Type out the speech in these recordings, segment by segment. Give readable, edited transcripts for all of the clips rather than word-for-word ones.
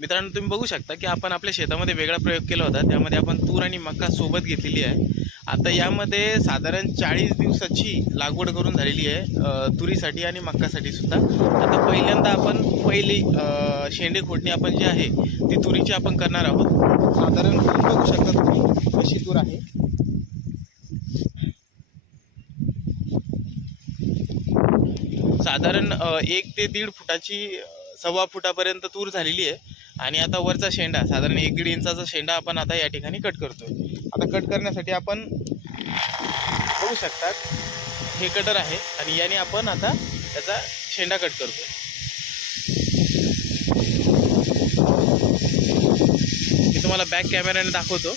मित्रांनो, तुम्ही बघू शकता की आपण आपल्या शेतामध्ये वेगळा प्रयोग केला होता. त्यामध्ये आपण तूर आणि मका सोबत घेतलेली आहे. आता यामध्ये साधारण 40 दिवसाची लागवड करून झालेली आहे तुरीसाठी आणि मक्कासाठी सुद्धा. आता पहिल्यांदा आपण पहिली शेंडे खोडणी आपण जी आहे ती तुरीची आपण करणार आहोत. साधारण बघू शकता तुम्ही कशी तूर आहे. साधारण 1 ते 1.5 फुटाची 1.25 फुटापर्यंत तूर झालेली आहे. आणि आता वरचा शेंडा साधारण 1-1.5 इंचाचा शेंडा आपण आता या ठिकाणी कट करतोय. आता कट करण्यासाठी आपण बघू शकता हे कटर आहे आणि याने आपण आता त्याचा शेंडा कट करतोय. मी तुम्हाला बॅक कॅमेऱ्याने दाखवतो.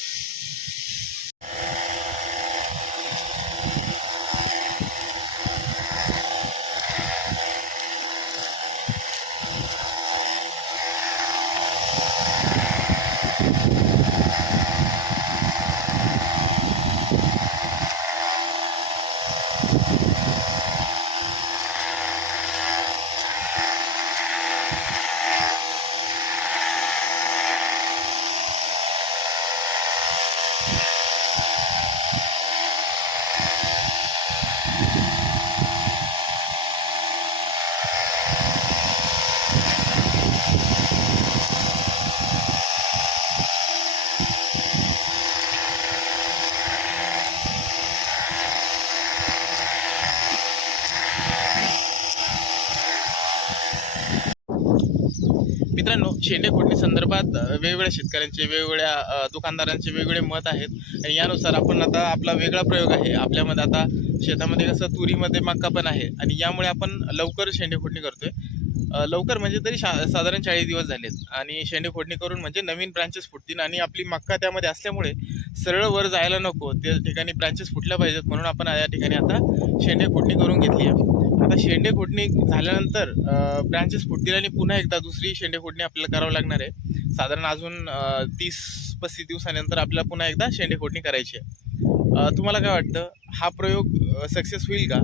मित्रांनो, शेंडे खोडणी संदर्भात वेगवेगळ्या शेतकऱ्यांचे, वेगवेगळ्या दुकानदारांचे वेगवेगळे मत आहेत आणि यानुसार आपण आता आपला वेगळा प्रयोग आहे. आपल्यामध्ये आता शेतामध्ये कसं तुरीमध्ये मक्का पण आहे आणि यामुळे आपण लवकर शेंडे खोडणी करतोय. लवकर म्हणजे तरी साधारण 40 दिवस झालेत आणि शेंडे खोडणी करून म्हणजे नवीन ब्रांचेस फुटतील आणि आपली मक्का त्यामध्ये असल्यामुळे सरळ वर जायला नको, त्या ठिकाणी ब्रांचेस फुटल्या पाहिजेत, म्हणून आपण या ठिकाणी आता शेंडे खोडणी करून घेतली आहे. आता शेंडे खोडणी झाल्यानंतर ब्रांचेस फुटतील आणि पुन्हा एकदा दुसरी शेंडे खोडणी आपल्याला करावं लागणार आहे. साधारण अजून 30-35 दिवसानंतर आपल्याला पुन्हा एकदा शेंडे खोडणी करायची आहे. तुम्हाला काय वाटतं, हा प्रयोग सक्सेस होईल का?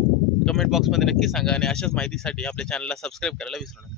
कमेंट बॉक्समध्ये नक्की सांगा आणि अशाच माहितीसाठी आपल्या चॅनलला सबस्क्राईब करायला विसरू नका.